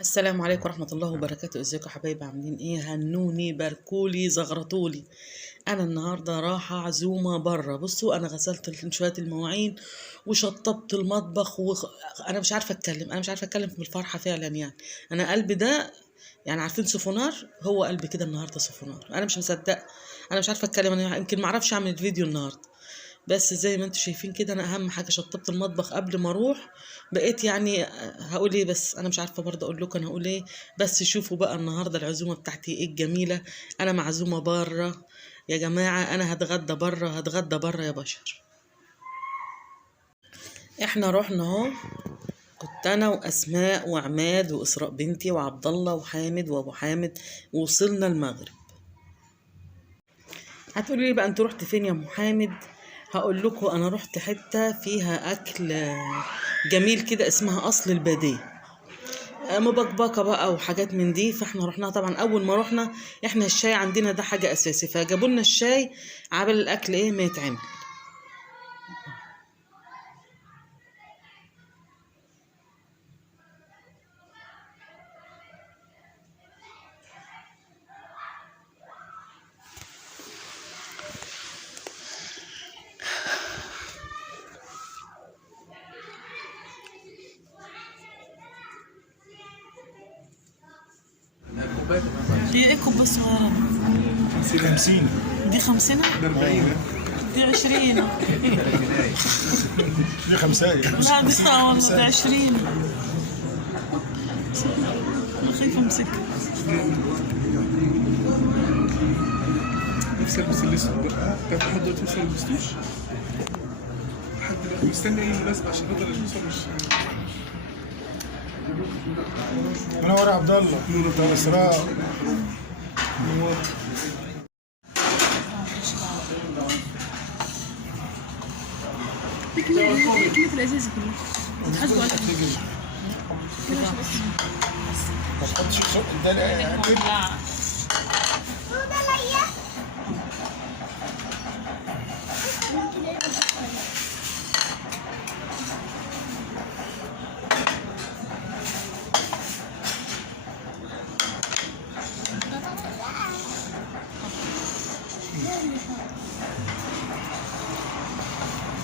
السلام عليكم ورحمة الله وبركاته. ازيكم يا حبايبي؟ عاملين ايه؟ هنوني باركولي زغرطولي. انا النهاردة رايحة عزومة برا. بصوا، انا غسلت شوية المواعين وشطبت المطبخ انا مش عارفة اتكلم، انا مش عارفة اتكلم من الفرحة فعلا. يعني انا قلبي ده، يعني عارفين سفونار؟ هو قلبي كده النهاردة سفونار. انا مش مصدقة، انا مش عارفة اتكلم. انا يمكن معرفش اعمل الفيديو النهاردة، بس زي ما انتم شايفين كده انا اهم حاجه شطبت المطبخ قبل ما اروح. بقيت يعني هقول ايه، بس انا مش عارفه برضه اقول لكم انا هقول ايه. بس شوفوا بقى النهارده العزومه بتاعتي ايه الجميله. انا معزومه بره يا جماعه، انا هتغدى بره، هتغدى بره يا بشر. احنا رحنا اهو، كنت انا واسماء وعماد واسراء بنتي وعبد الله وحامد وابو حامد، ووصلنا المغرب. هتقولي لي بقى انت رحت فين يا ام حامد؟ هقول لكم انا رحت حته فيها اكل جميل كده، اسمها اصل الباديه، مبكبكه بقى وحاجات من دي. فاحنا رحنا طبعا اول ما رحنا، احنا الشاي عندنا ده حاجه اساسي، فجابوا لنا الشاي عبال الاكل ايه ما يتعمل. دي ايه كوبا صغيرة؟ 50 دي 50 40 دي 20 دي خمساية. لا دي والله دي 20. خايفة امسكها. نفسي البس الاسود ده. طب لحد دلوقتي لسه ما لبستوش؟ لحد دلوقتي مستني اي مناسبة عشان اقدر البسه. مش منور يا عبد الله. نور يا اسراء. منور. كلمة الأساس كلها بتحاسبوا على ما تحطش الصوت ده كده.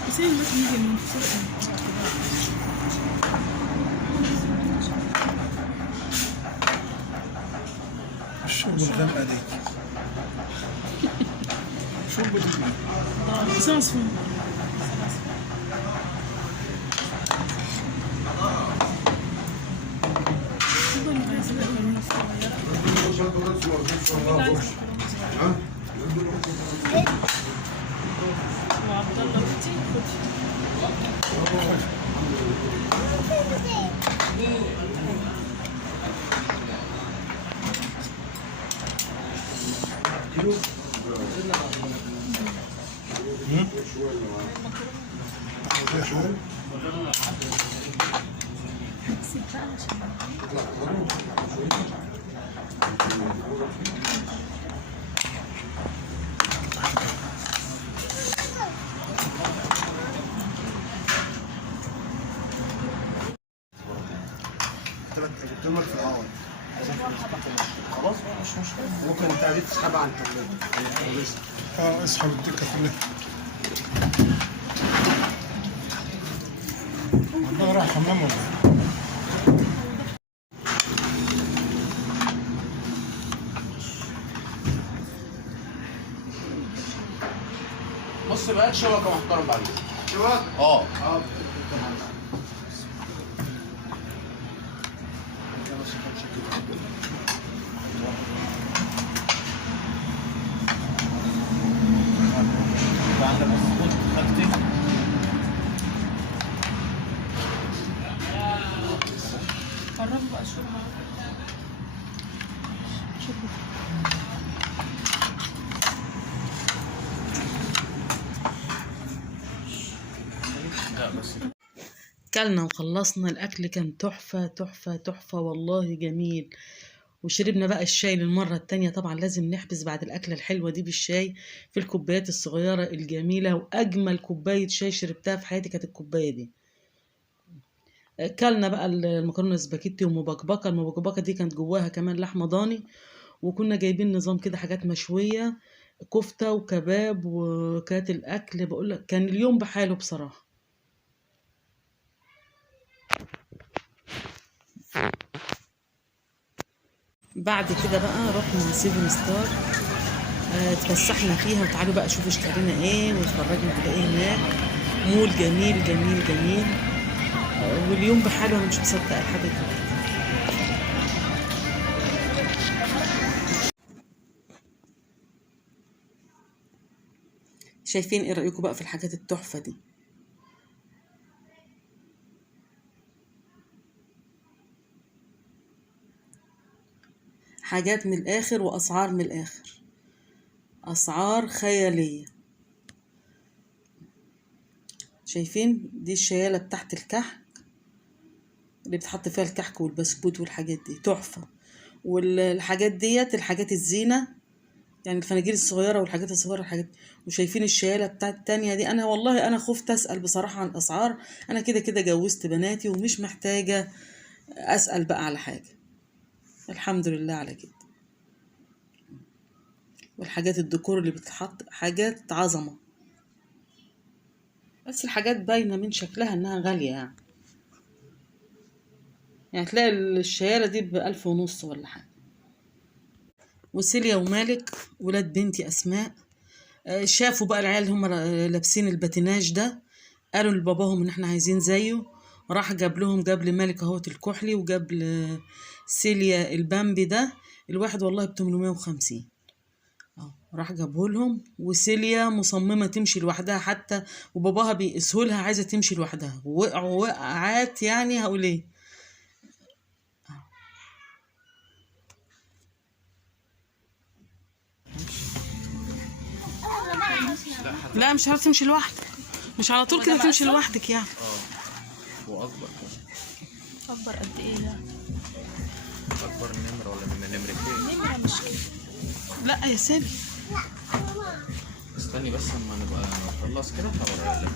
بس هي المثل يجي من سرعة. الشرب الغامقة دي شرب صوص فين؟ وعبد الله بنتي زي حال. جبت لك في الأول. خلاص مش مشكلة. ممكن انت دي تسحبها عن التلاجة. اسحب الدكة كلها. والله راح حمام ولا إيه؟ بص بقى شبكه محترم بعدين. شباب. اه عندك مظبوط خدتي. قربوا بقى شوية. كلنا وخلصنا الاكل، كان تحفه تحفه تحفه والله جميل. وشربنا بقى الشاي للمرة التانية. طبعا لازم نحبس بعد الأكلة الحلوة دي بالشاي في الكوبايات الصغيرة الجميلة. وأجمل كوباية شاي شربتها في حياتي كانت الكوباية دي. كلنا بقى المكرونه سباكيتي ومبكبكه. المبكبكه دي كانت جواها كمان لحمه ضاني، وكنا جايبين نظام كده حاجات مشويه، كفته وكباب، وكانت الاكل بقول لك كان اليوم بحاله بصراحه. بعد كده بقى رحنا 7 ستار، اتفسحنا فيها. وتعالوا بقى شوفوا اشترينا ايه واتفرجنا على ايه هناك. مول جميل جميل جميل. واليوم بحاله انا مش مصدقه لحد دلوقتي. شايفين ايه رأيكم بقى في الحاجات التحفة دي؟ حاجات من الاخر واسعار من الاخر، اسعار خيالية. شايفين دي الشيالة بتاعت الكحك اللي بتحط فيها الكحك والبسكوت والحاجات دي تحفة. والحاجات ديت الحاجات الزينة، يعني الفناجيل الصغيرة والحاجات الصغيرة الحاجات. وشايفين الشيالة بتاعت التانية دي. أنا والله أنا خفت أسأل بصراحة عن الأسعار. أنا كده كده جوزت بناتي ومش محتاجة أسأل بقى على حاجة، الحمد لله على كده. والحاجات الديكور اللي بتتحط حاجات عظمة، بس الحاجات باينة من شكلها إنها غالية يعني تلاقي الشيالة دي ب1500 ولا حاجة. وسيليا ومالك ولاد بنتي أسماء شافوا بقى العيال اللي هم لابسين الباتيناج ده، قالوا لباباهم ان احنا عايزين زيه. راح جاب لهم، جاب لمالك اهوت الكحلي، وجاب لسيليا البامبي ده الواحد والله ب850. راح جابه لهم. وسيليا مصممة تمشي لوحدها حتى، وباباها بيقسهولها عايزة تمشي لوحدها، وقعوا وقعات يعني هقول ايه. لا مش عارفة تمشي لوحدك، مش على طول كده تمشي لوحدك يعني. واكبر اكبر قد ايه ده؟ اكبر نمره ولا من نمرتين؟ نمرة مش كده. لا يا سيدي استني بس اما نبقى نخلص كده هوريها لك.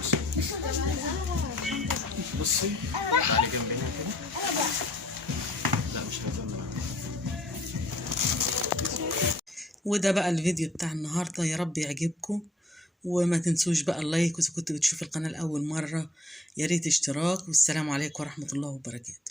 بصي تعالي جنبي هنا كده. لا مش هزمر. وده بقى الفيديو بتاع النهاردة، يا رب يعجبكم. وما تنسوش بقى اللايك، وإذا كنت بتشوف القناة لأول مرة يا ريت اشتراك. والسلام عليكم ورحمة الله وبركاته.